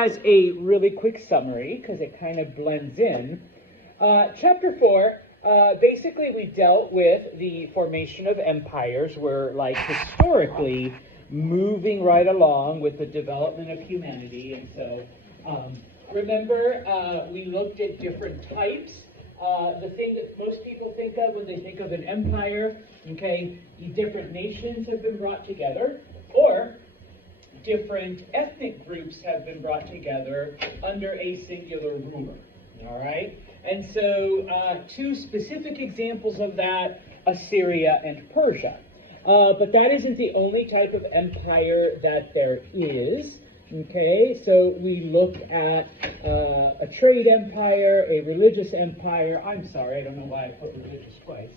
as a really quick summary, because it kind of blends in, chapter 4, basically we dealt with the formation of empires. We're like historically moving right along with the development of humanity. And so remember, we looked at different types. The thing that most people think of when they think of an empire, okay, different nations have been brought together, or different ethnic groups have been brought together under a singular ruler, all right? And so two specific examples of that, Assyria and Persia. But that isn't the only type of empire that there is, okay? So we look at a trade empire, a religious empire. I'm sorry, I don't know why I put religious twice.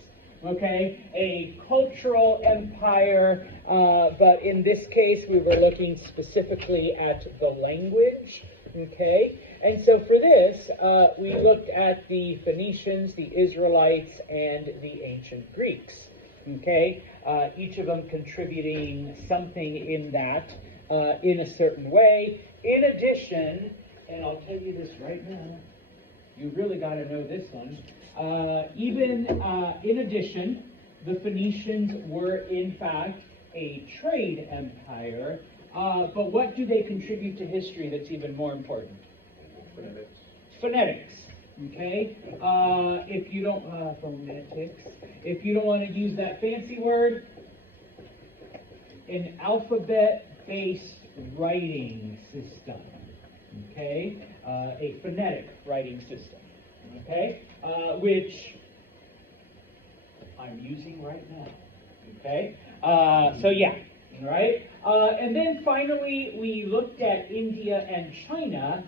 Okay, a cultural empire, but in this case we were looking specifically at the language, okay? And so for this, we looked at the Phoenicians, the Israelites, and the ancient Greeks, okay? Each of them contributing something in that in a certain way. In addition, and I'll tell you this right now, you really got to know this one. In addition, the Phoenicians were in fact a trade empire, but what do they contribute to history that's even more important? Phonetics. Phonetics. Okay. If you don't phonetics, if you don't want to use that fancy word, an alphabet-based writing system. Okay, a phonetic writing system. Okay, which I'm using right now. Okay, so yeah, right? And then finally, we looked at India and China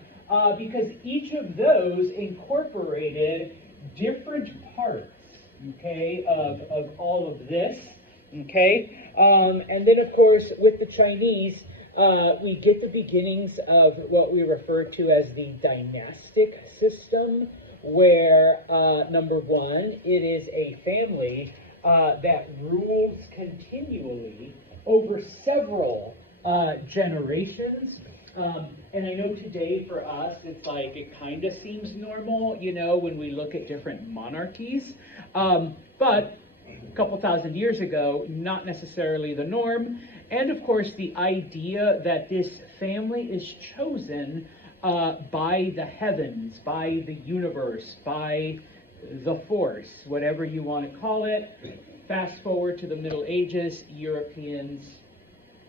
because each of those incorporated different parts, okay, of all of this. Okay, and then of course with the Chinese, we get the beginnings of what we refer to as the dynastic system, where, number one, it is a family that rules continually over several generations. And I know today for us, it's like it kind of seems normal, you know, when we look at different monarchies. But a couple thousand years ago, not necessarily the norm. And of course, the idea that this family is chosen by the heavens, by the universe, by the force, whatever you want to call it. Fast forward to the Middle Ages, Europeans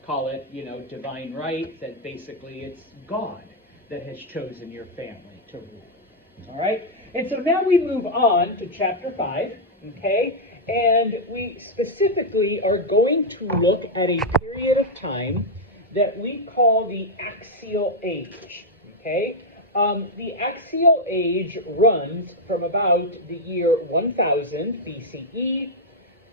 call it, you know, divine right, that basically it's God that has chosen your family to rule. All right? And so now we move on to chapter 5, okay? And we specifically are going to look at a period of time that we call the Axial Age, okay? The Axial Age runs from about the year 1000 BCE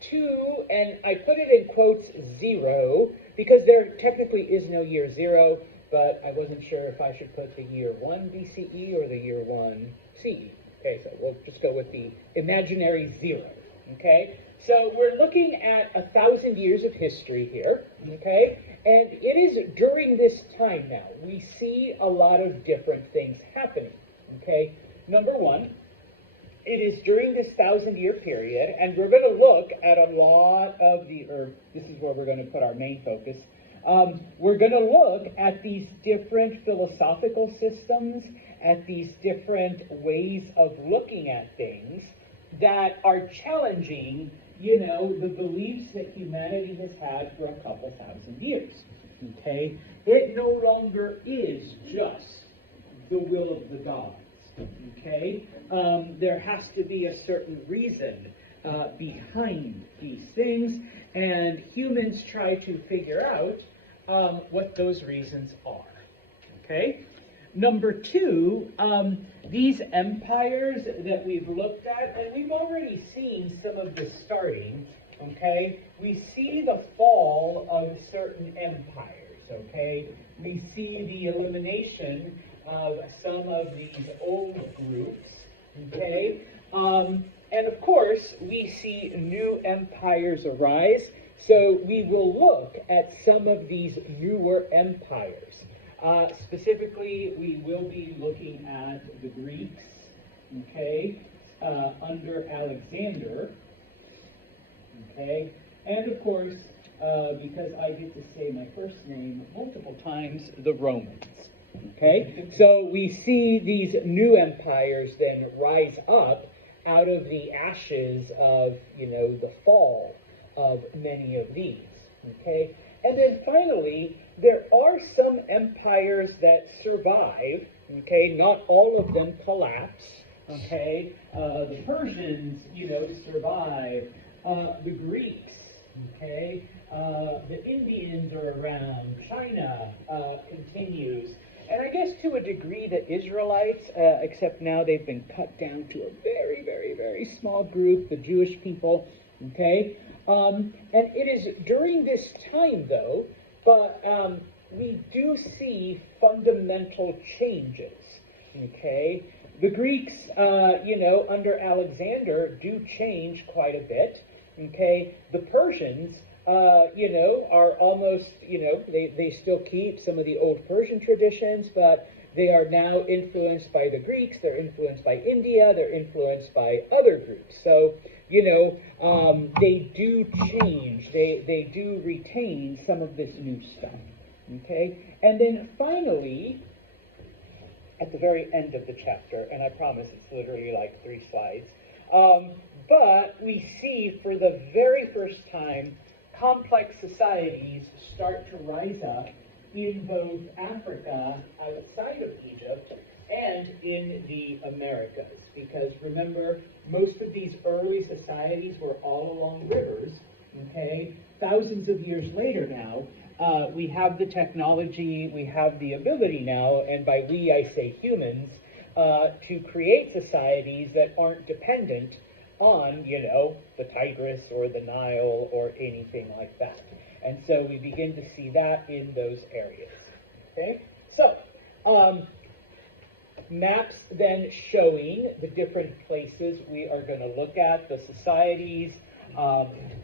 to, and I put it in quotes, 0, because there technically is no year 0, but I wasn't sure if I should put the year 1 BCE or the year 1 CE. Okay, so we'll just go with the imaginary 0. Okay, so we're looking at 1,000 years of history here, okay, and it is during this time now we see a lot of different things happening, okay. Number one, it is during this 1,000-year period, and we're going to look at a lot of this is where we're going to put our main focus. We're going to look at these different philosophical systems, at these different ways of looking at things that are challenging, you know, the beliefs that humanity has had for a couple thousand years, okay? It no longer is just the will of the gods, okay? There has to be a certain reason behind these things, and humans try to figure out what those reasons are, okay? Number two, these empires that we've looked at, and we've already seen some of this starting, okay? We see the fall of certain empires, okay? We see the elimination of some of these old groups, okay? And of course, we see new empires arise, so we will look at some of these newer empires. Specifically, we will be looking at the Greeks, okay, under Alexander, okay, and of course, because I get to say my first name multiple times, the Romans. Okay, so we see these new empires then rise up out of the ashes of, the fall of many of these. Okay, and then finally, there are some empires that survive. Okay, not all of them collapse. Okay, the Persians, survive. The Greeks, okay, the Indians are around. China continues. And I guess to a degree the Israelites, except now they've been cut down to a very, very, very small group, the Jewish people, okay? And it is during this time, though, but we do see fundamental changes, okay? The Greeks, under Alexander do change quite a bit, okay? The Persians, are almost, they still keep some of the old Persian traditions, but they are now influenced by the Greeks, they're influenced by India, they're influenced by other groups. So, they do change, they do retain some of this new stuff, okay? And then finally, at the very end of the chapter, and I promise it's literally like 3 slides, but we see for the very first time complex societies start to rise up in both Africa, outside of Egypt, and in the Americas. Because remember, most of these early societies were all along rivers, okay? Thousands of years later now, we have the technology, we have the ability now, and by we I say humans, to create societies that aren't dependent on, the Tigris or the Nile or anything like that. And so we begin to see that in those areas. Okay? So, maps then showing the different places we are going to look at, the societies,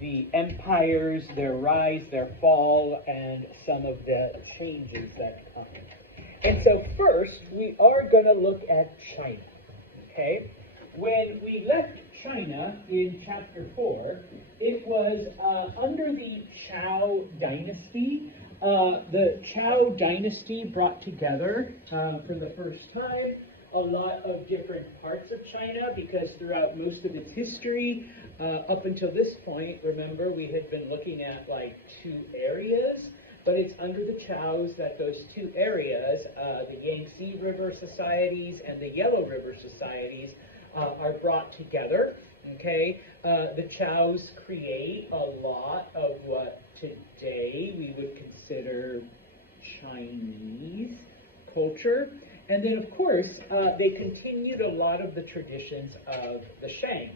the empires, their rise, their fall, and some of the changes that come. And so first, we are going to look at China. Okay? When we left China in chapter 4, it was under the Zhou dynasty. The Zhou dynasty brought together, for the first time, a lot of different parts of China, because throughout most of its history, up until this point, remember, we had been looking at like 2 areas, but it's under the Zhous that those 2 areas, the Yangtze River societies and the Yellow River societies, are brought together, okay? The Zhous create a lot of what today we would consider Chinese culture. And then, of course, they continued a lot of the traditions of the Shang,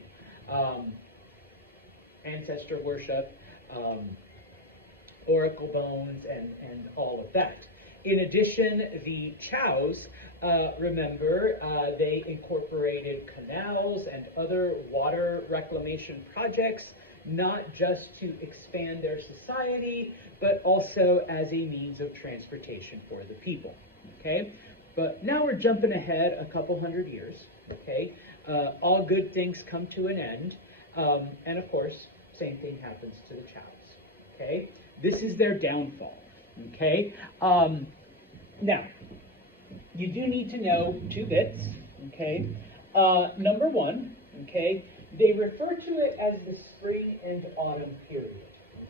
ancestor worship, oracle bones, and all of that. In addition, the Zhous, remember, they incorporated canals and other water reclamation projects, not just to expand their society, but also as a means of transportation for the people, okay? But now we're jumping ahead a couple hundred years, okay? All good things come to an end, and of course, same thing happens to the Zhous, okay? This is their downfall, okay? Now, you do need to know 2 bits, okay? Number 1, okay, they refer to it as the spring and autumn period,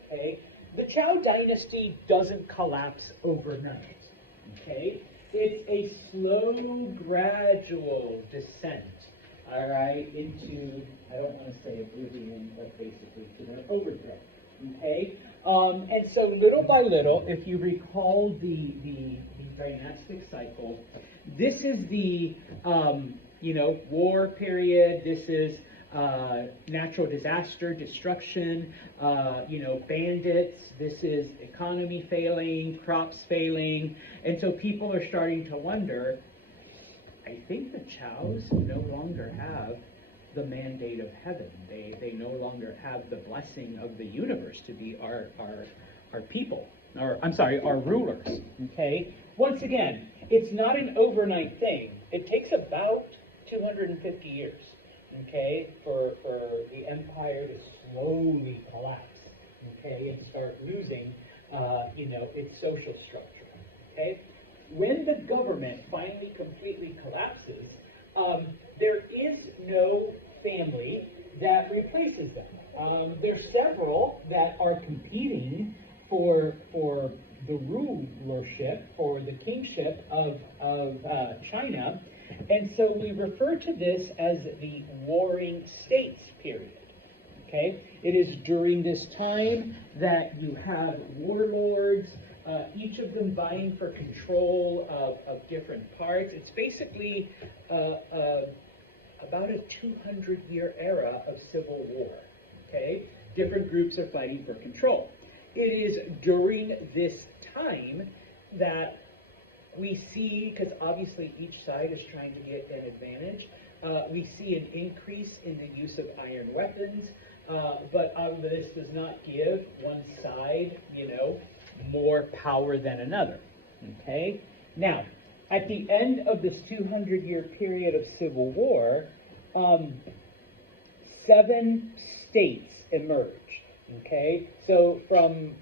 okay? The Zhou dynasty doesn't collapse overnight, okay? It's a slow, gradual descent, all right, into, I don't want to say oblivion, but basically to their overthrow, okay? And so little by little, if you recall the dynastic cycle, this is the, war period, this is natural disaster, destruction, bandits, this is economy failing, crops failing, and so people are starting to wonder, I think the Zhous no longer have the mandate of heaven. They no longer have the blessing of the universe to be our people, or I'm sorry, our rulers, okay? Once again, it's not an overnight thing. It takes about 250 years, okay, for the empire to slowly collapse, okay, and start losing, its social structure, okay? When the government finally completely collapses, there is no family that replaces them. There's several that are competing for the rulership, for the kingship of China, and so we refer to this as the Warring States period. Okay, it is during this time that you have warlords, each of them vying for control of different parts. It's basically about a 200-year era of civil war. Okay, different groups are fighting for control. It is during this time that we see, because obviously each side is trying to get an advantage, we see an increase in the use of iron weapons, but this does not give one side, more power than another. Okay? Now, at the end of this 200-year period of civil war, 7 states emerged. Okay? So from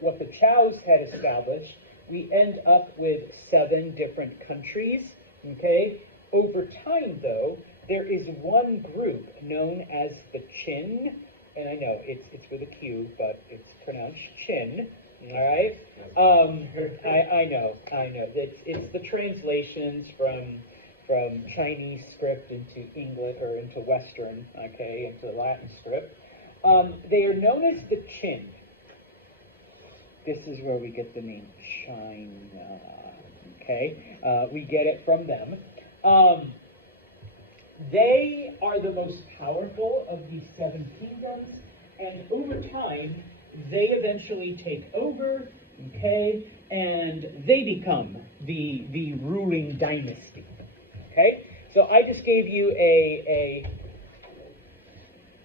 what the Chows had established, we end up with 7 different countries. Okay? Over time, though, there is one group known as the Qin, and I know it's with a Q, but it's pronounced Chin. All right, I know. It's the translations from Chinese script into English or into Western, okay, into Latin script. They are known as the Qin. This is where we get the name China. Okay, we get it from them. They are the most powerful of these 7 kingdoms, and over time, they eventually take over, okay, and they become the ruling dynasty, okay? So I just gave you a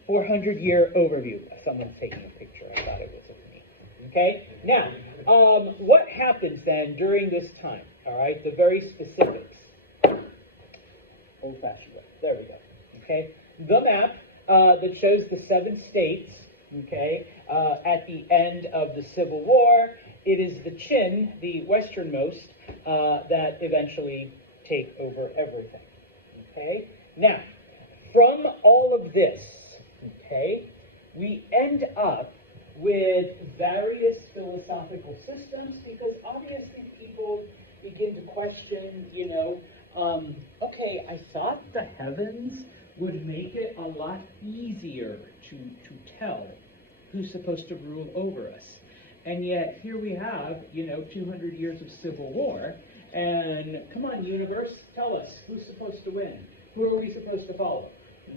400-year overview. Someone's taking a picture. I thought it was of me, okay? Now, what happens then during this time, all right, the very specifics? Old-fashioned. There we go, okay? The map that shows the 7 states, okay, at the end of the Civil War. It is the Qin, the westernmost, that eventually take over everything, okay? Now, from all of this, okay, we end up with various philosophical systems because obviously people begin to question, okay, I thought the heavens would make it a lot easier to tell who's supposed to rule over us. And yet here we have, 200 years of civil war, and come on, universe, tell us who's supposed to win. Who are we supposed to follow?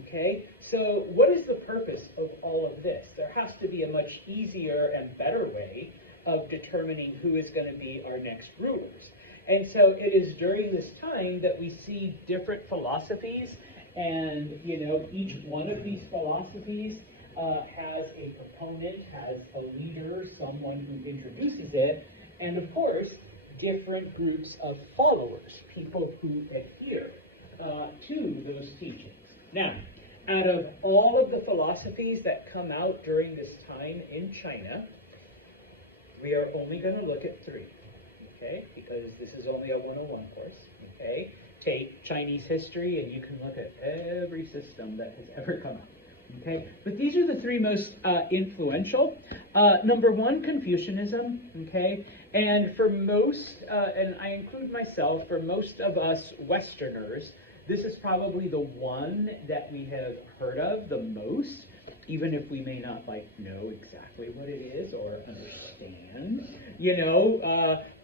Okay, so what is the purpose of all of this? There has to be a much easier and better way of determining who is going to be our next rulers. And so it is during this time that we see different philosophies, and each one of these philosophies has a proponent, has a leader, someone who introduces it, and of course, different groups of followers, people who adhere to those teachings. Now, out of all of the philosophies that come out during this time in China, we are only going to look at 3, okay? Because this is only a 101 course, okay? Take Chinese history and you can look at every system that has ever come out, okay? But these are the 3 most influential. Number 1, Confucianism, okay? And for most, and I include myself, for most of us Westerners, this is probably the one that we have heard of the most, even if we may not know exactly what it is or understand,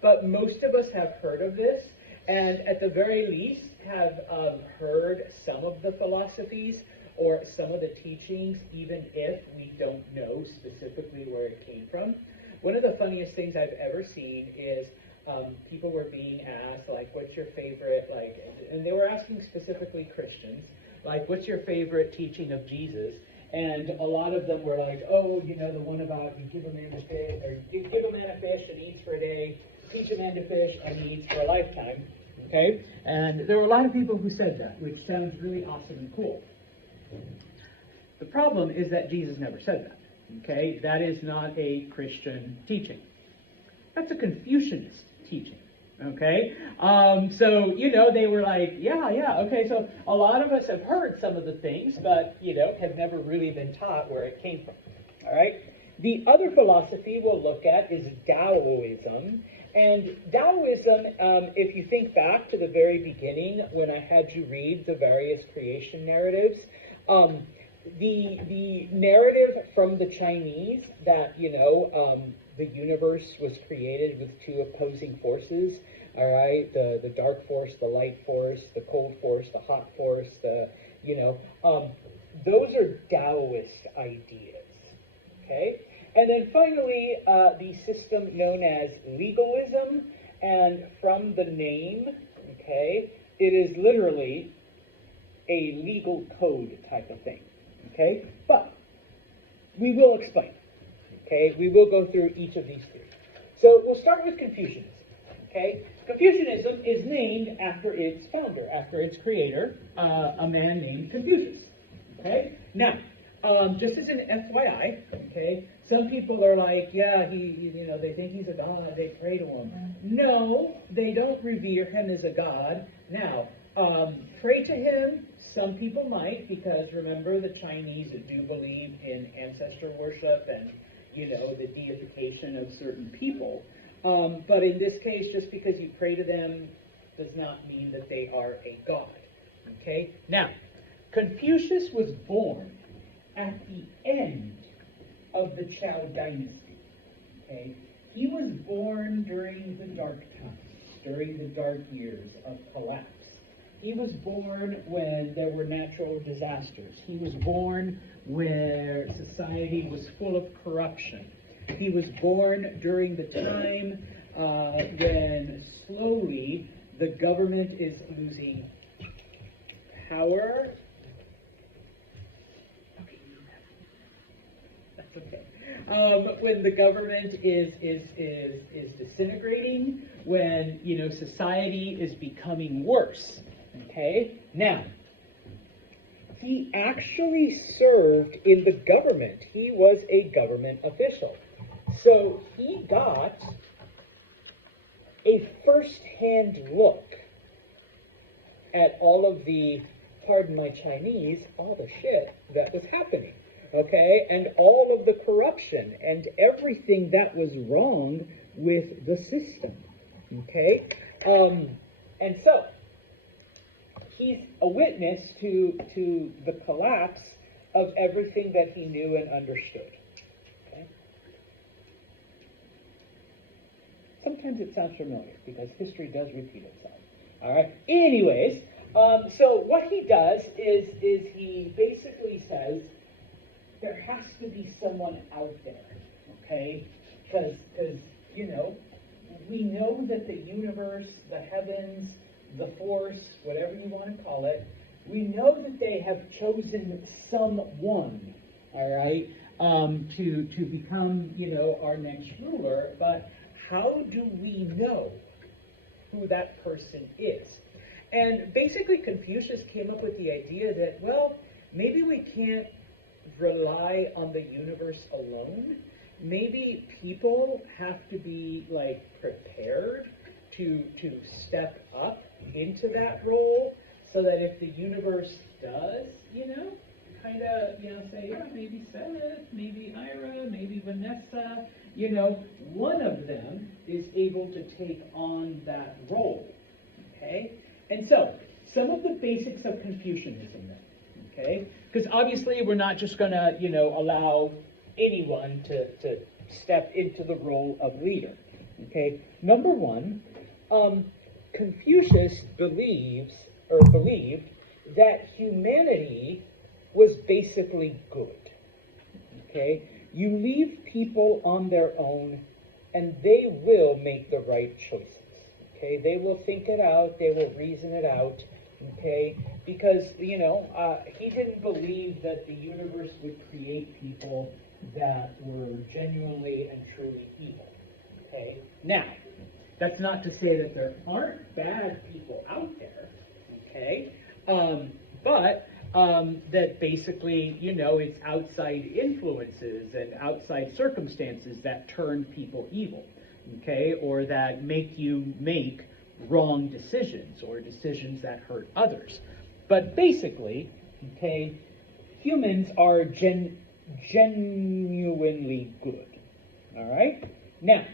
but most of us have heard of this, and at the very least have heard some of the philosophies or some of the teachings, even if we don't know specifically where it came from. One of the funniest things I've ever seen is people were being asked, what's your favorite, and they were asking specifically Christians, what's your favorite teaching of Jesus? And a lot of them were like, oh, you know, the one about you give a man a fish, or you give a man a fish and he eats for a day, teach a man to fish and he eats for a lifetime. Okay? And there were a lot of people who said that, which sounds really awesome and cool. The problem is that Jesus never said that. Okay? That is not a Christian teaching. That's a Confucianist teaching. Okay? So, you know, they were like, yeah, okay, so a lot of us have heard some of the things, but, you know, have never really been taught where it came from. All right? The other philosophy we'll look at is Taoism. And Taoism, if you think back to the very beginning when I had you read the various creation narratives, the narrative from the Chinese that, you know, the universe was created with two opposing forces, all right, the dark force, the light force, the cold force, the hot force, those are Taoist ideas, okay? And then finally, the system known as legalism, and from the name, okay, it is literally a legal code type of thing, okay? But we will explain, okay? We will go through each of these three. So we'll start with Confucianism, okay? Confucianism is named after its founder, after its creator, a man named Confucius, okay? Now, just as an FYI, okay, some people are like, yeah, they think he's a god, they pray to him. No, they don't revere him as a god. Now, pray to him, some people might, because remember the Chinese do believe in ancestor worship and, you know, the deification of certain people. But in this case, just because you pray to them does not mean that they are a god, okay? Now, Confucius was born at the end of the Zhou dynasty, okay? He was born during the dark times, during the dark years of collapse. He was born when there were natural disasters. He was born where society was full of corruption. He was born during the time when slowly the government is losing power. Okay. When the government is disintegrating, when, you know, society is becoming worse. Okay? Now, he actually served in the government. He was a government official. So he got a first-hand look at all of the, pardon my Chinese, all the shit that was happening. Okay, and all of the corruption and everything that was wrong with the system. Okay, and so he's a witness to the collapse of everything that he knew and understood. Okay? Sometimes it sounds familiar because history does repeat itself. All right. Anyways, so what he does is he basically says, there has to be someone out there, okay? Because you know, we know that the universe, the heavens, the force, whatever you want to call it, we know that they have chosen someone, all right, to become, you know, our next ruler. But how do we know who that person is? And basically, Confucius came up with the idea that, well, maybe we can't rely on the universe alone. Maybe people have to be like prepared to step up into that role, so that if the universe does, you know, kind of, you know, say, yeah, maybe Seth, maybe Ira, maybe Vanessa, you know, one of them is able to take on that role. Okay? And so, some of the basics of Confucianism then. Okay? Because obviously we're not just going to, you know, allow anyone to step into the role of leader. Okay? Number one, Confucius believed that humanity was basically good. Okay? You leave people on their own and they will make the right choices. Okay? They will think it out, they will reason it out. Okay, because, he didn't believe that the universe would create people that were genuinely and truly evil. Okay, now, that's not to say that there aren't bad people out there, okay, but that basically, it's outside influences and outside circumstances that turn people evil, okay, or that make you make wrong decisions or decisions that hurt others. But basically, okay, humans are genuinely good. All right? Now,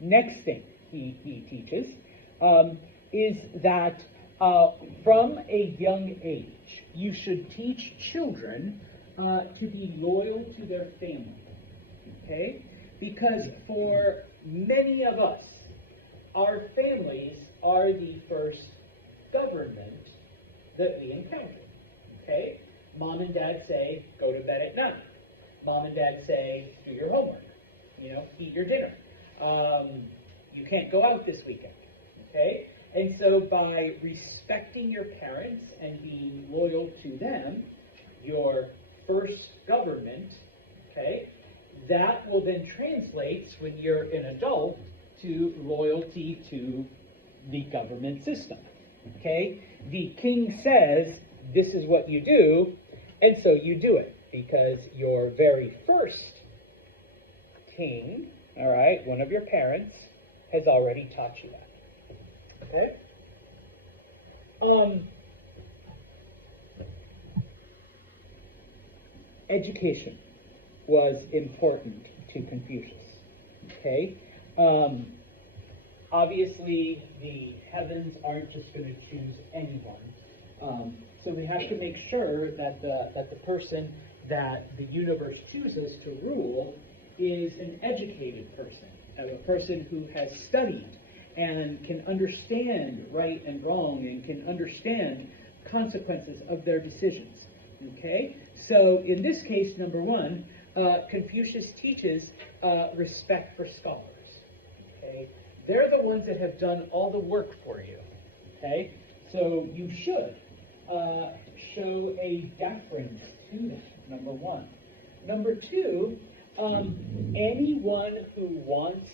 next thing he teaches is that from a young age, you should teach children to be loyal to their family. Okay? Because for many of us, our families are the first government that we encounter. Okay? Mom and dad say, go to bed at 9. Mom and dad say, do your homework. Eat your dinner. You can't go out this weekend. Okay? And so by respecting your parents and being loyal to them, your first government, okay, that will then translate when you're an adult to loyalty to the government system. Okay? The king says, this is what you do, and so you do it, because your very first king, all right, one of your parents, has already taught you that. Okay? Education was important to Confucius. Okay? Obviously, the heavens aren't just going to choose anyone. So we have to make sure that the person that the universe chooses to rule is an educated person, a person who has studied and can understand right and wrong and can understand consequences of their decisions. Okay? So in this case, number one, Confucius teaches respect for scholars. Okay? They're the ones that have done all the work for you. Okay? So you should show a deference to them, number one. Number two, anyone who wants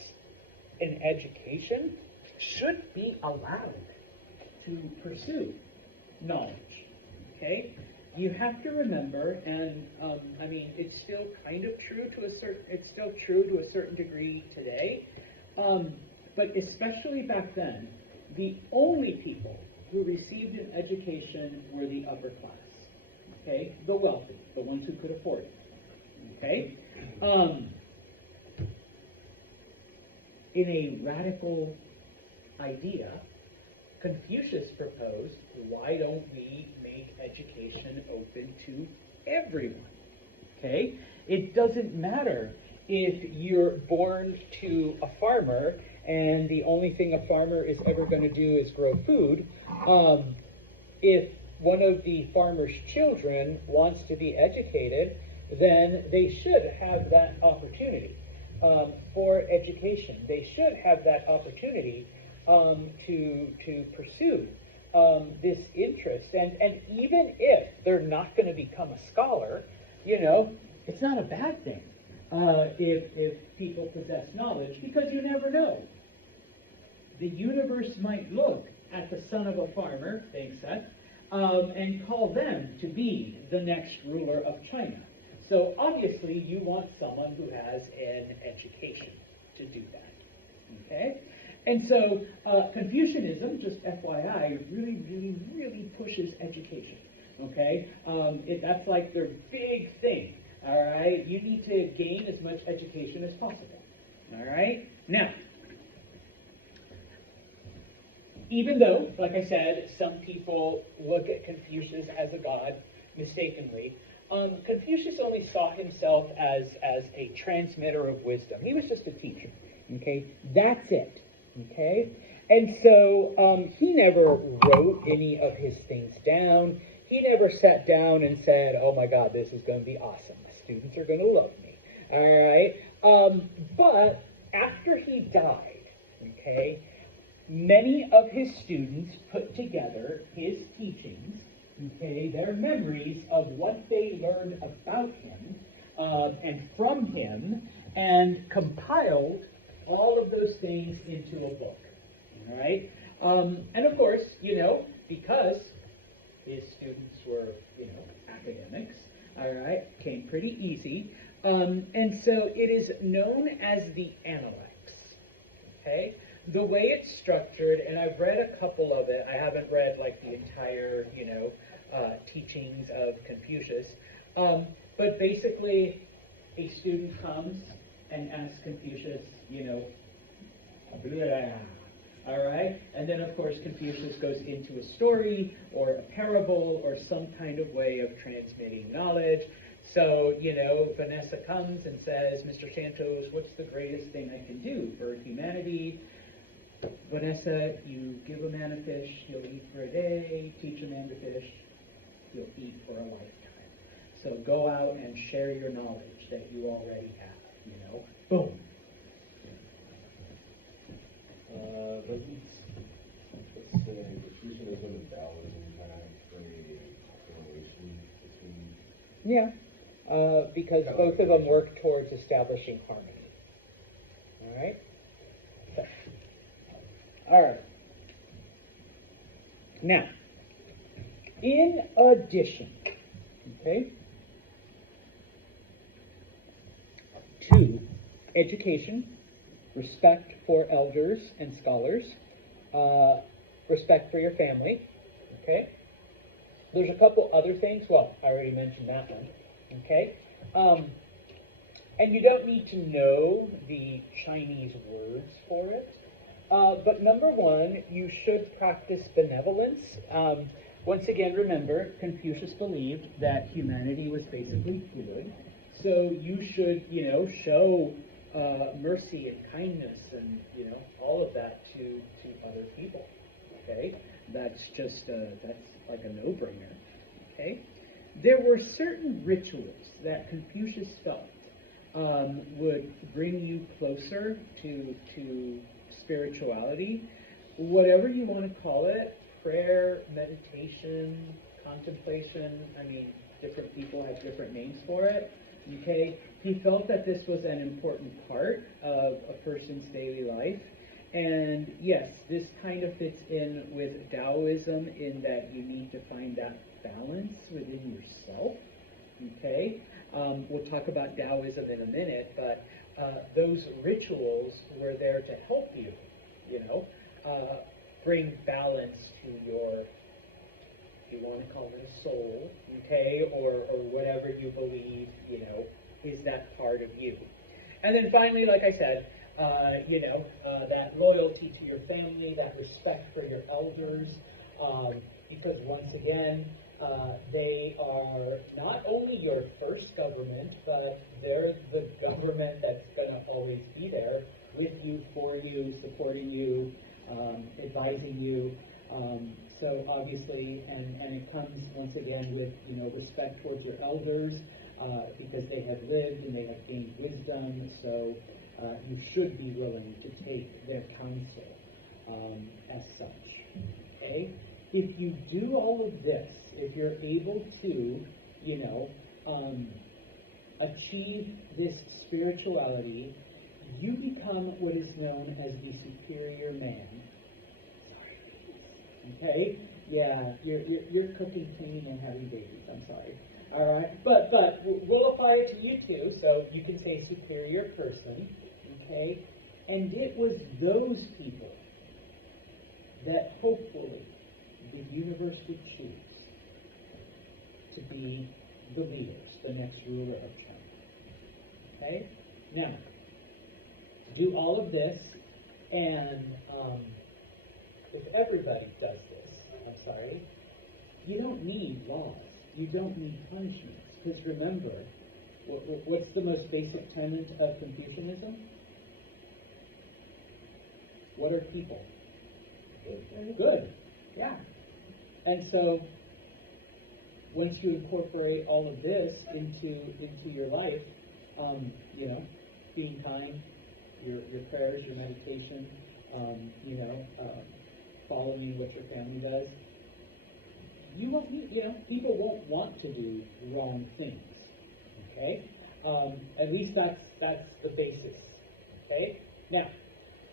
an education should be allowed to pursue knowledge. Okay? You have to remember, and it's still kind of true to a certain degree today, but especially back then, the only people who received an education were the upper class. Okay? The wealthy, the ones who could afford it. Okay? In a radical idea, Confucius proposed, why don't we make education open to everyone? Okay? It doesn't matter if you're born to a farmer and the only thing a farmer is ever going to do is grow food. If one of the farmer's children wants to be educated, then they should have that opportunity for education. They should have that opportunity to pursue this interest. And even if they're not going to become a scholar, it's not a bad thing if people possess knowledge, because you never know. The universe might look at the son of a farmer, thanks Seth, and call them to be the next ruler of China. So obviously you want someone who has an education to do that. Okay? And so Confucianism, just FYI, really pushes education. Okay? That's like their big thing. All right? You need to gain as much education as possible. All right? Now, even though, like I said, some people look at Confucius as a god mistakenly, Confucius only saw himself as a transmitter of wisdom. He was just a teacher. Okay? That's it. Okay? And so he never wrote any of his things down. He never sat down and said, oh my God, this is going to be awesome. The students are going to love me. All right? But after he died, okay, many of his students put together his teachings, okay, their memories of what they learned about him and from him, and compiled all of those things into a book. All right? And of course, because his students were, academics, all right, came pretty easy. And so it is known as the Analects. Okay? The way it's structured, and I've read a couple of it, I haven't read like the entire, teachings of Confucius, but basically a student comes and asks Confucius, blah, all right? And then, of course, Confucius goes into a story or a parable or some kind of way of transmitting knowledge. So, Vanessa comes and says, Mr. Santos, what's the greatest thing I can do for humanity? Vanessa, you give a man a fish, he'll eat for a day. Teach a man to fish, he'll eat for a lifetime. So go out and share your knowledge that you already have, Boom. But let's say Confucianism and Taoism kind of create a correlation between. Yeah, because both of them work towards establishing harmony. All right? All right. Now, in addition, okay, to education, respect for elders and scholars, respect for your family, okay? There's a couple other things. Well, I already mentioned that one, okay? And you don't need to know the Chinese words for it. But number one, you should practice benevolence. Once again, remember, Confucius believed that humanity was basically good. So you should, show mercy and kindness and, all of that to other people. Okay? That's just, that's like a no-brainer. Okay? There were certain rituals that Confucius felt would bring you closer to spirituality, whatever you want to call it, prayer, meditation, contemplation. I mean, different people have different names for it. Okay? He felt that this was an important part of a person's daily life. And yes, this kind of fits in with Taoism in that you need to find that balance within yourself. Okay? We'll talk about Taoism in a minute, but those rituals were there to help you, bring balance to your, if you want to call it a soul, okay, or whatever you believe, is that part of you. And then finally, like I said, that loyalty to your family, that respect for your elders, because once again, they are not only your first government, but they're the government that's going to always be there with you, for you, supporting you, advising you. So obviously, and it comes once again with respect towards your elders, because they have lived and they have gained wisdom. So you should be willing to take their counsel as such. Okay? If you do all of this, if you're able to, achieve this spirituality, you become what is known as the superior man. Okay? Yeah, you're cooking, cleaning, and having babies. I'm sorry. All right? But we'll apply it to you too, so you can say superior person. Okay? And it was those people that hopefully the universe would choose to be the leaders, the next ruler of China. Okay? Now, do all of this, and if everybody does this, you don't need laws. You don't need punishments. Because remember, what's the most basic tenet of Confucianism? What are people? Good. Yeah. And so, once you incorporate all of this into your life, being kind, your prayers, your meditation, following what your family does, you won't, people won't want to do wrong things. Okay, at least that's the basis. Okay, now,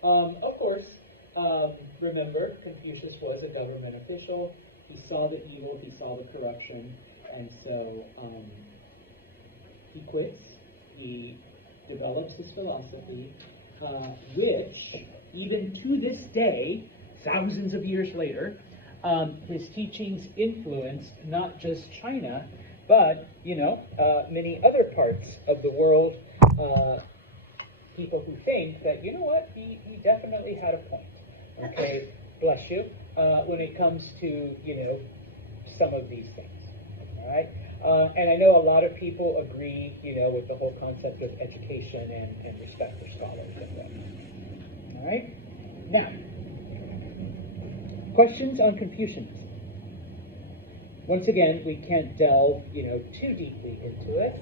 of course, remember Confucius was a government official. He saw the evil, he saw the corruption, and so he quits. He develops his philosophy, which even to this day, thousands of years later, his teachings influenced not just China, but many other parts of the world. People who think that he definitely had a point. Okay, bless you. When it comes to some of these things, all right. And I know a lot of people agree, with the whole concept of education and respect for scholars and things. All right. Now, questions on Confucianism. Once again, we can't delve, too deeply into it.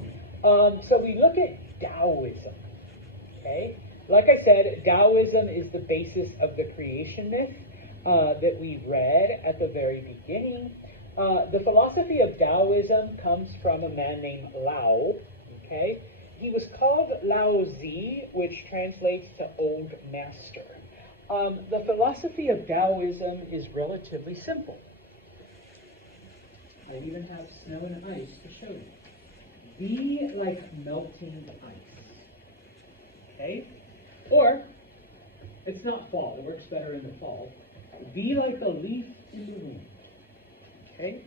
So we look at Taoism. Okay, like I said, Taoism is the basis of the creation myth that we read at the very beginning. The philosophy of Taoism comes from a man named Lao. Okay, he was called Lao Zi, which translates to old master. The philosophy of Taoism is relatively simple. I even have snow and ice to show you. Be like melting ice. Okay? Or, it's not fall, it works better in the fall. Be like a leaf in the wind. Okay?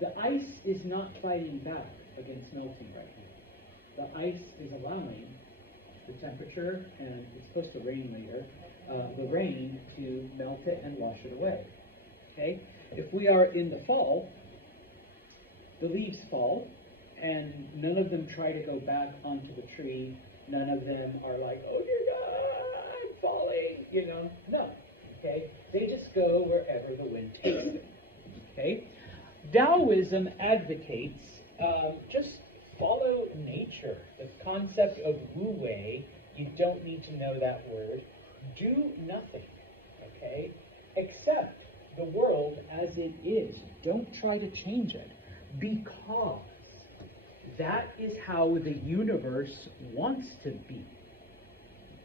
The ice is not fighting back against melting right now. The ice is allowing the temperature, and it's supposed to rain later, the rain to melt it and wash it away. Okay? If we are in the fall, the leaves fall, and none of them try to go back onto the tree. None of them are like, oh dear God, I'm falling, No. Okay? They just go wherever the wind takes them. Okay? Taoism advocates just follow nature. The concept of wu wei, you don't need to know that word. Do nothing. Okay? Accept the world as it is. Don't try to change it. Because that is how the universe wants to be.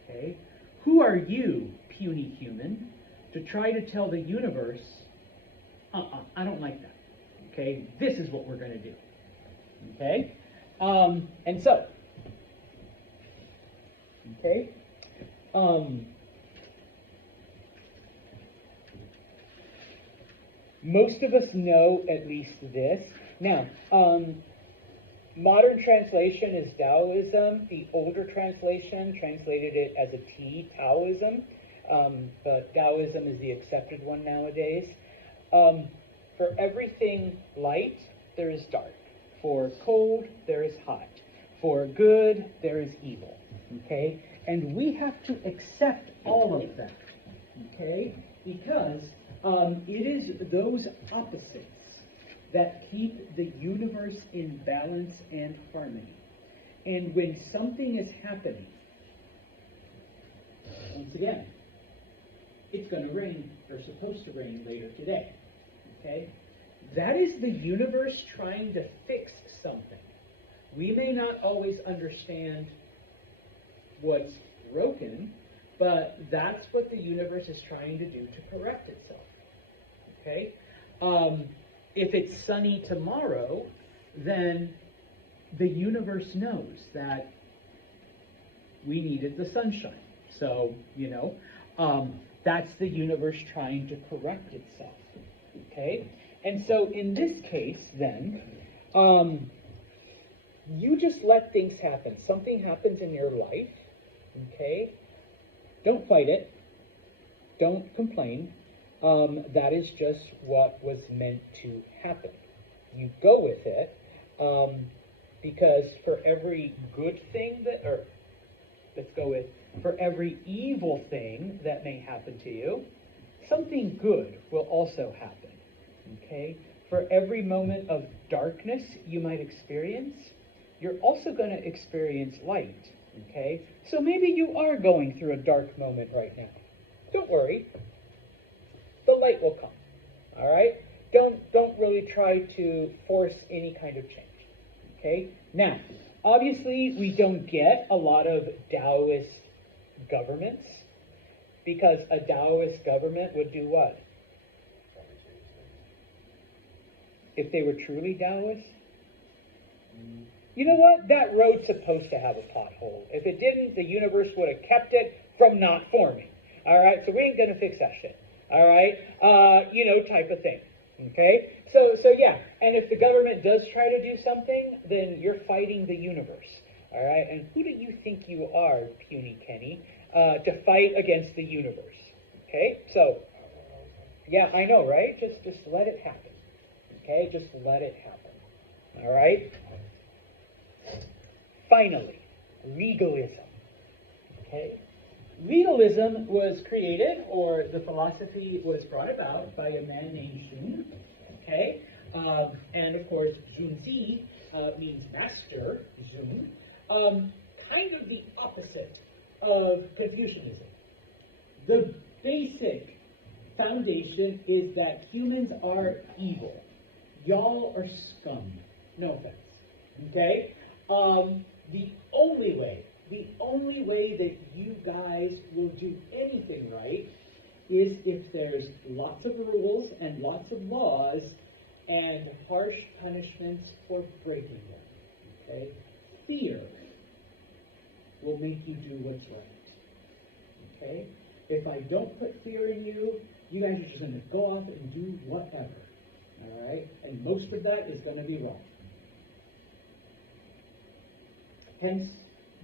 Okay? Who are you, puny human, to try to tell the universe, I don't like that. Okay? This is what we're going to do. Okay? And so, okay? Most of us know at least this. Now, modern translation is Taoism. The older translation translated it as a T, Taoism. But Taoism is the accepted one nowadays. For everything light, there is dark. For cold, there is hot. For good, there is evil. Okay? And we have to accept all of that. Okay? Because it is those opposites that keep the universe in balance and harmony. And when something is happening, once again, it's going to rain, or supposed to rain later today. Okay? That is the universe trying to fix something. We may not always understand what's broken, but that's what the universe is trying to do to correct itself. Okay? If it's sunny tomorrow, then the universe knows that we needed the sunshine. So, that's the universe trying to correct itself. Okay? And so in this case, then, you just let things happen. Something happens in your life, okay? Don't fight it. Don't complain. That is just what was meant to happen. You go with it, because for every good thing for every evil thing that may happen to you, something good will also happen. Okay? For every moment of darkness you might experience, you're also going to experience light. Okay? So maybe you are going through a dark moment right now. Don't worry. The light will come. All right? Don't really try to force any kind of change. Okay? Now, obviously, we don't get a lot of Taoist governments because a Taoist government would do what? If they were truly Taoist? You know what? That road's supposed to have a pothole. If it didn't, the universe would have kept it from not forming. All right? So we ain't going to fix that shit. All right? Type of thing. Okay? So yeah. And if the government does try to do something, then you're fighting the universe. All right? And who do you think you are, puny Kenny, to fight against the universe? Okay? So, yeah, I know, right? Just let it happen. Okay? Just let it happen. All right? Finally, legalism. Okay? Legalism was created, or the philosophy was brought about by a man named Jun. Okay? And of course, Junzi means master, Jun. Kind of the opposite of Confucianism. The basic foundation is that humans are evil. Y'all are scum. No offense. Okay? The only way that you guys will do anything right is if there's lots of rules and lots of laws and harsh punishments for breaking them. Okay? Fear will make you do what's right. Okay? If I don't put fear in you, you guys are just going to go off and do whatever. All right? And most of that is going to be wrong. Hence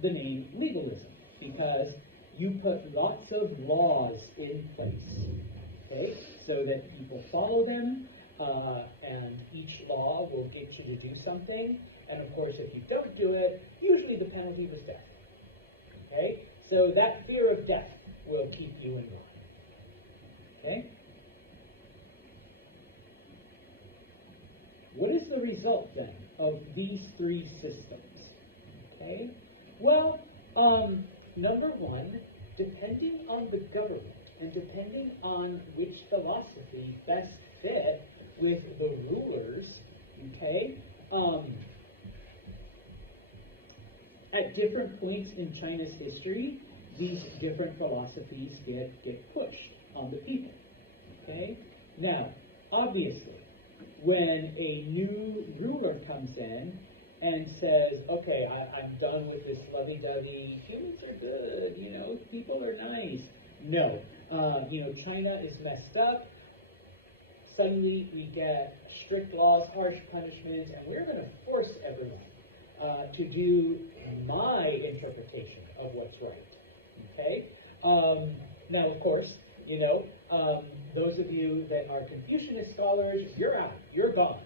the name legalism, because you put lots of laws in place, okay, so that people follow them, and each law will get you to do something. And of course, if you don't do it, usually the penalty was death. Okay, so that fear of death will keep you in line. Okay. What is the result then of these three systems? Okay. Well, number one, depending on the government and depending on which philosophy best fit with the rulers, okay, at different points in China's history, these different philosophies get pushed on the people. Okay. Now, obviously, when a new ruler comes in and says, okay, I'm done with this lovey-dovey, humans are good, people are nice. No, China is messed up. Suddenly we get strict laws, harsh punishments, and we're going to force everyone to do my interpretation of what's right. Okay? Now, of course, those of you that are Confucianist scholars, you're out. You're gone.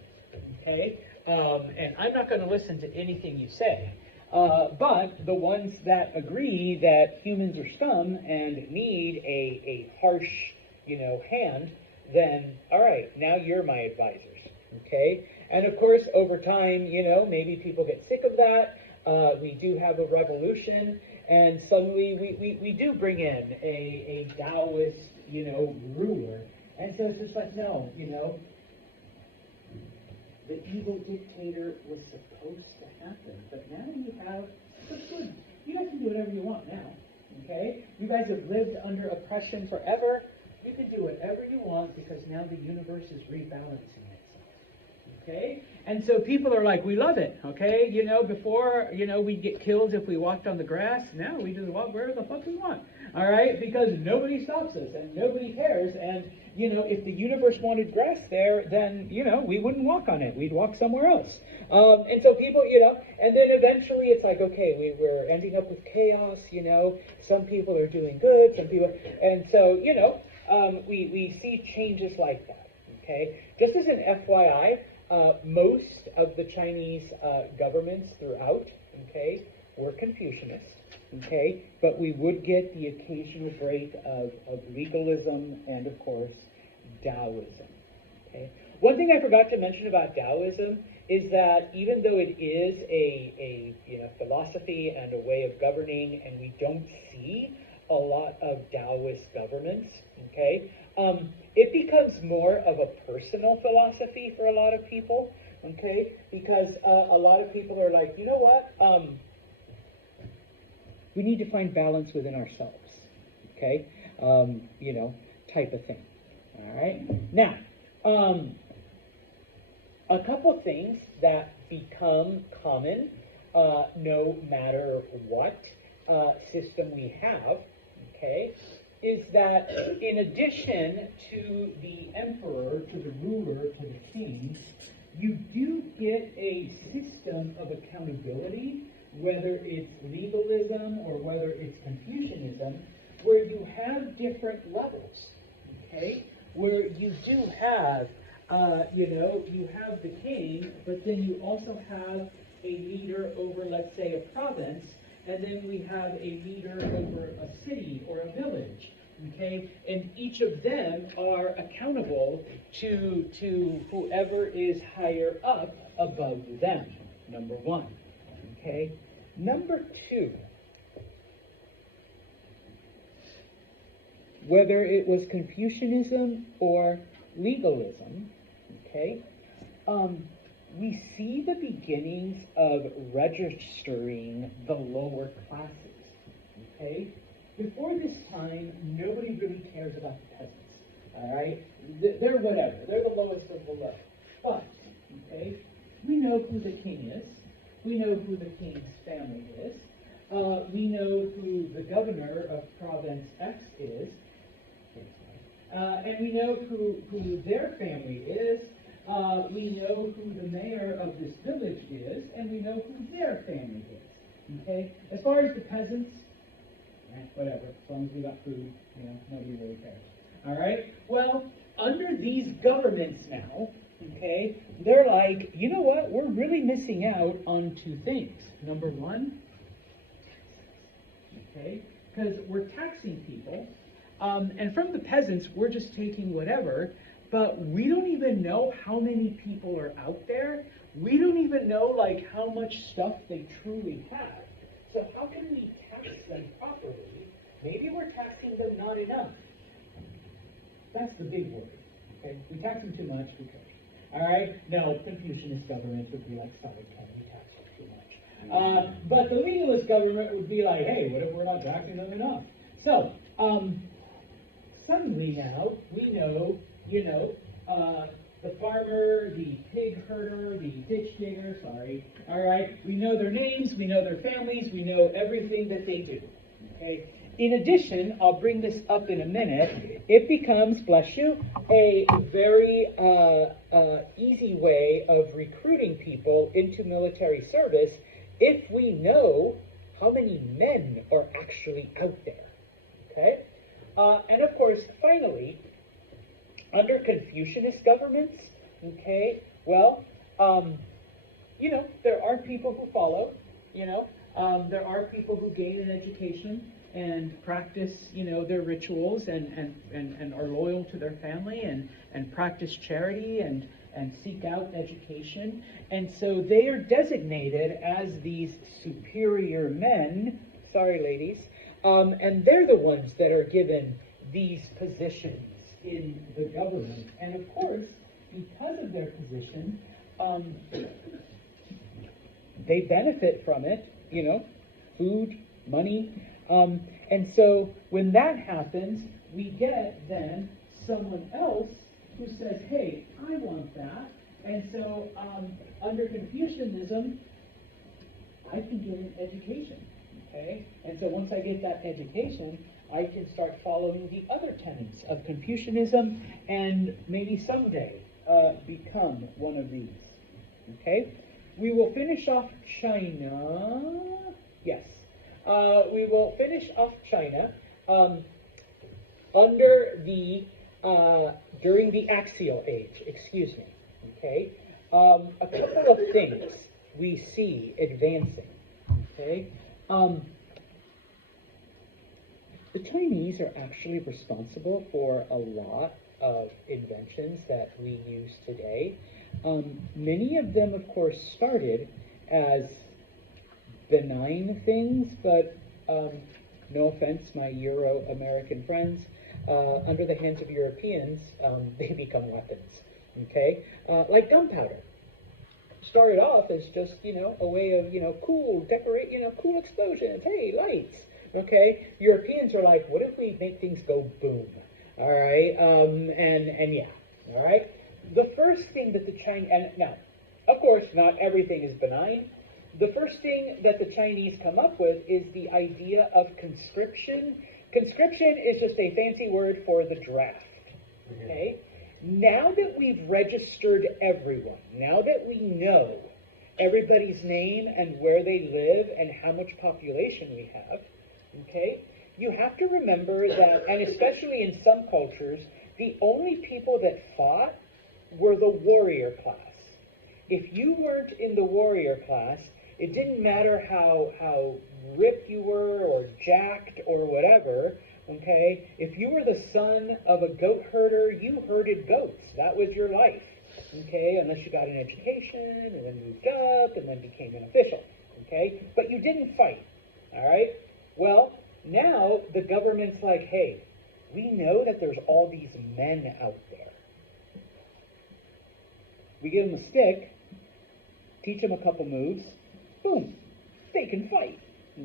Okay? And I'm not going to listen to anything you say. But the ones that agree that humans are scum and need a harsh, hand, then, all right, now you're my advisors. Okay? And of course, over time, maybe people get sick of that. We do have a revolution, and suddenly we do bring in a Taoist, ruler. And so it's just like, no, the evil dictator was supposed to happen, but now you have, that's good. You guys can do whatever you want now, okay? You guys have lived under oppression forever. You can do whatever you want because now the universe is rebalancing itself, okay? And so people are like, we love it, okay? Before, we'd get killed if we walked on the grass. Now we just walk wherever the fuck we want, all right? Because nobody stops us and nobody cares. And, if the universe wanted grass there, then, we wouldn't walk on it. We'd walk somewhere else. And so people, and then eventually it's like, okay, we're ending up with chaos, Some people are doing good, some people, and so, we see changes like that, okay? Just as an FYI, most of the Chinese governments throughout, okay, were Confucianist, okay, but we would get the occasional break of legalism and, of course, Taoism, okay. One thing I forgot to mention about Taoism is that even though it is a philosophy and a way of governing, and we don't see a lot of Taoist governments, okay, it becomes more of a personal philosophy for a lot of people, okay, because a lot of people are like, you know what, we need to find balance within ourselves, okay, type of thing. All right. Now, a couple things that become common, no matter what system we have, okay, is that in addition to the emperor, to the ruler, to the king, you do get a system of accountability, whether it's legalism or whether it's Confucianism, where you have different levels, okay, where you do have, you have the king, but then you also have a leader over, let's say, a province, and then we have a leader over a city or a village, okay? And each of them are accountable to whoever is higher up above them, number one, okay? Number two, whether it was Confucianism or legalism, okay, we see the beginnings of registering the lower classes, okay? Before this time, nobody really cares about the peasants, all right? They're whatever. They're the lowest of the low. But, okay, we know who the king is. We know who the king's family is. We know who the governor of Province X is. And we know who their family is. We know who the mayor of this village is, and we know who their family is. Okay? As far as the peasants, whatever. As long as we got food, nobody really cares. All right? Well, under these governments now, okay, they're like, you know what? We're really missing out on two things. Number one, okay, because we're taxing people. And from the peasants, we're just taking whatever, but we don't even know how many people are out there. We don't even know, like, how much stuff they truly have. So how can we tax them properly? Maybe we're taxing them not enough. That's the big word. Okay? We tax them too much, we could. All right? No, Confucianist government would be like, sorry, Ken, we tax you too much. But the legalist government would be like, hey, what if we're not taxing them enough? So, suddenly now, we know, the farmer, the pig herder, the ditch digger, all right? We know their names, we know their families, we know everything that they do, okay? In addition, I'll bring this up in a minute, it becomes, bless you, a very easy way of recruiting people into military service if we know how many men are actually out there, okay? And of course, finally, under Confucianist governments, okay, well, there are people who follow, there are people who gain an education and practice, their rituals and are loyal to their family and practice charity and seek out education. And so they are designated as these superior men, sorry ladies, and they're the ones that are given these positions in the government. And of course, because of their position, they benefit from it, food, money. And so when that happens, we get then someone else who says, hey, I want that. And so under Confucianism, I can get an education. Okay? And so once I get that education, I can start following the other tenets of Confucianism and maybe someday become one of these. Okay? We will finish off China. Yes. We will finish off China during the Axial Age, excuse me. Okay? A couple of things we see advancing. Okay? The Chinese are actually responsible for a lot of inventions that we use today. Many of them, of course, started as benign things, but no offense, my Euro-American friends, under the hands of Europeans, they become weapons, okay? Like gunpowder. Started off as just, a way of, cool, decorate, cool explosions, hey, lights, okay? Europeans are like, what if we make things go boom, all right? And yeah, all right? The first thing that the Chinese, and now, of course, not everything is benign. The first thing that the Chinese come up with is the idea of conscription. Conscription is just a fancy word for the draft, okay? Now that we've registered everyone, now that we know everybody's name and where they live and how much population we have, okay, you have to remember that, and especially in some cultures, the only people that fought were the warrior class. If you weren't in the warrior class, it didn't matter how ripped you were or jacked or whatever, okay? If you were the son of a goat herder, you herded goats. That was your life, okay? Unless you got an education and then moved up and then became an official, okay? But you didn't fight, all right? Well, now the government's like, hey, we know that there's all these men out there. We give them a stick, teach them a couple moves, boom, they can fight,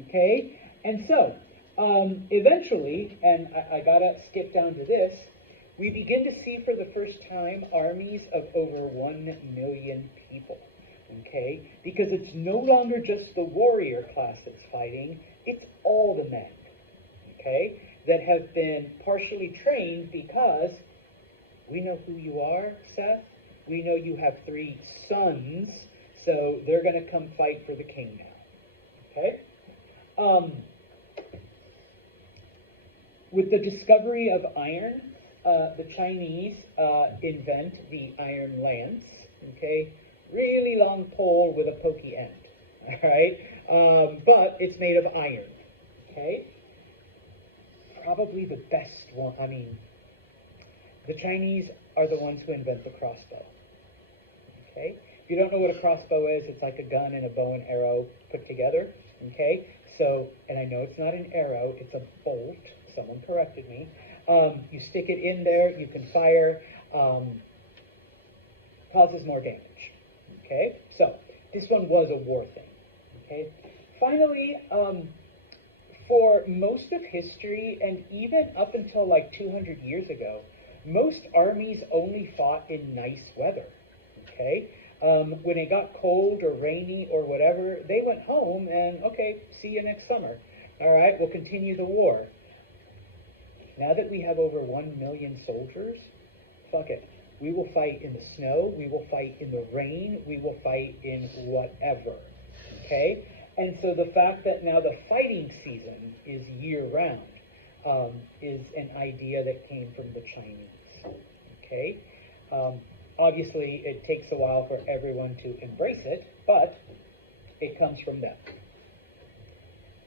okay? And so, eventually, and I gotta skip down to this, we begin to see for the first time armies of over 1 million people, okay? Because it's no longer just the warrior class that's fighting, it's all the men, okay? That have been partially trained because we know who you are, Seth. We know you have 3 sons, so they're going to come fight for the king now, okay? With the discovery of iron, the Chinese invent the iron lance, okay? Really long pole with a pokey end, all right? But it's made of iron, okay? Probably the best one. I mean, the Chinese are the ones who invent the crossbow, okay? If you don't know what a crossbow is, it's like a gun and a bow and arrow put together, okay? So, and I know it's not an arrow, it's a bolt. Someone corrected me. You stick it in there, you can fire, causes more damage, okay? So, this one was a war thing, okay? Finally, for most of history, and even up until like 200 years ago, most armies only fought in nice weather, okay? When it got cold or rainy or whatever, they went home and, okay, see you next summer. All right, we'll continue the war. Now that we have over 1 million soldiers, fuck it. We will fight in the snow, we will fight in the rain, we will fight in whatever, okay? And so the fact that now the fighting season is year-round is an idea that came from the Chinese, okay? Obviously, it takes a while for everyone to embrace it, but it comes from them.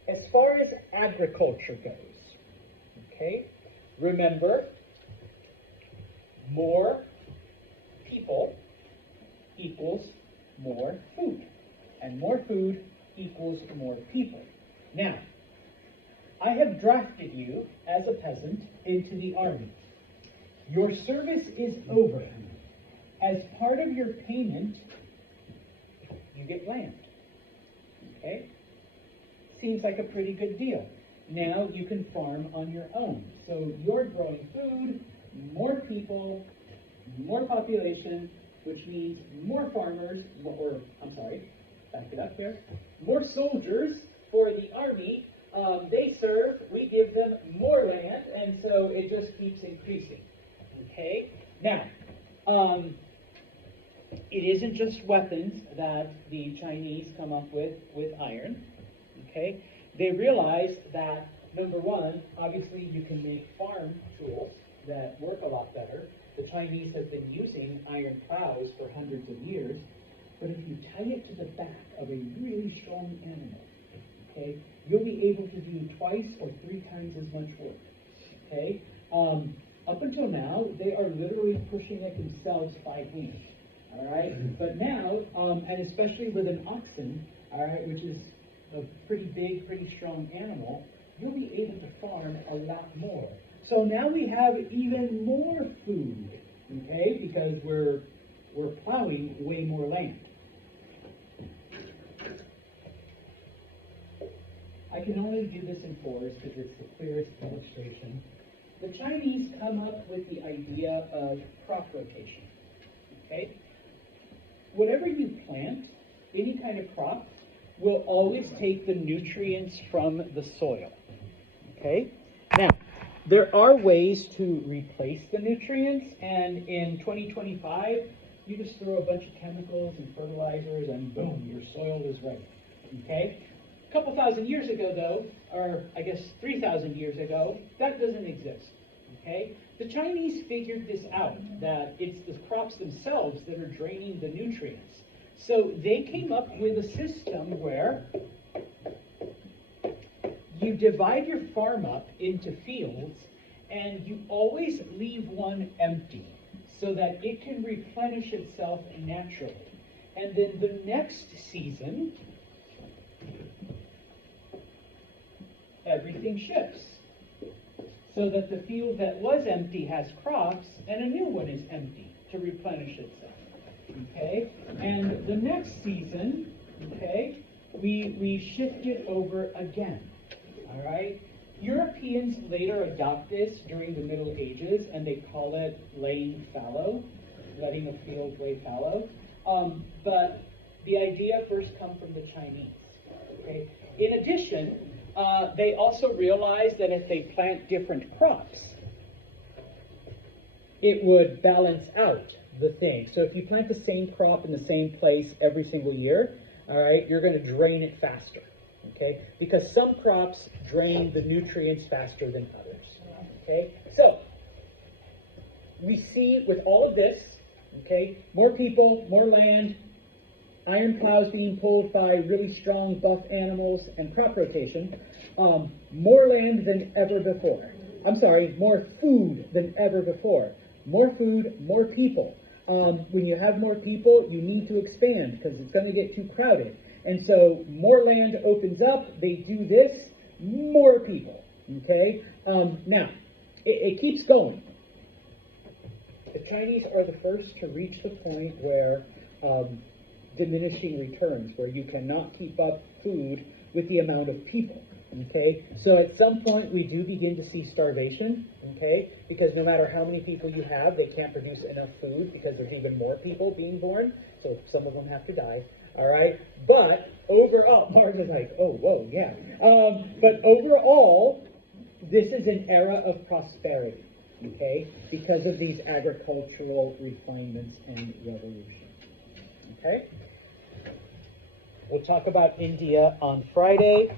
As far as agriculture goes, okay, remember, more people equals more food, and more food equals more people. Now, I have drafted you as a peasant into the army. Your service is over. As part of your payment, you get land. Okay? Seems like a pretty good deal. Now you can farm on your own. So you're growing food, more people, more population, which means more farmers, or, I'm sorry, back it up here, more soldiers for the army. They serve, we give them more land, and so it just keeps increasing. Okay? Now, it isn't just weapons that the Chinese come up with iron. Okay? They realized that, number one, obviously you can make farm tools that work a lot better. The Chinese have been using iron plows for hundreds of years, but if you tie it to the back of a really strong animal, okay, you'll be able to do twice or 3 times as much work. Okay? Up until now, they are literally pushing it themselves by hand. All right, but now, and especially with an oxen, all right, which is a pretty big, pretty strong animal, you'll be able to farm a lot more. So now we have even more food, okay, because we're plowing way more land. I can only do this in fours because it's the clearest illustration. The Chinese come up with the idea of crop rotation, okay? Whatever you plant, any kind of crop, will always take the nutrients from the soil, okay? Now, there are ways to replace the nutrients, and in 2025, you just throw a bunch of chemicals and fertilizers, and boom, your soil is ready, okay? A couple thousand years ago, though, or I guess 3,000 years ago, that doesn't exist, okay? The Chinese figured this out, that it's the crops themselves that are draining the nutrients. So they came up with a system where you divide your farm up into fields, and you always leave one empty so that it can replenish itself naturally. And then the next season, everything shifts so that the field that was empty has crops and a new one is empty to replenish itself. Okay? And the next season, okay, we shift it over again. All right? Europeans later adopt this during the Middle Ages, and they call it laying fallow, letting a field lay fallow. But the idea first comes from the Chinese. Okay? In addition, they also realized that if they plant different crops, it would balance out the thing. So if you plant the same crop in the same place every single year, all right, you're going to drain it faster, okay? Because some crops drain the nutrients faster than others, okay? So we see with all of this, okay, more people, more land, iron plows being pulled by really strong buff animals, and crop rotation, more land than ever before. I'm sorry, more food than ever before. More food, more people. When you have more people, you need to expand because it's going to get too crowded. And so more land opens up, they do this, more people, okay? Now, it keeps going. The Chinese are the first to reach the point where diminishing returns, where you cannot keep up food with the amount of people, okay? So at some point we do begin to see starvation, okay? Because no matter how many people you have, they can't produce enough food because there's even more people being born, so some of them have to die, all right? But overall, Mark is like, oh, whoa, yeah. But overall, this is an era of prosperity, okay? Because of these agricultural refinements and revolution. Okay? We'll talk about India on Friday.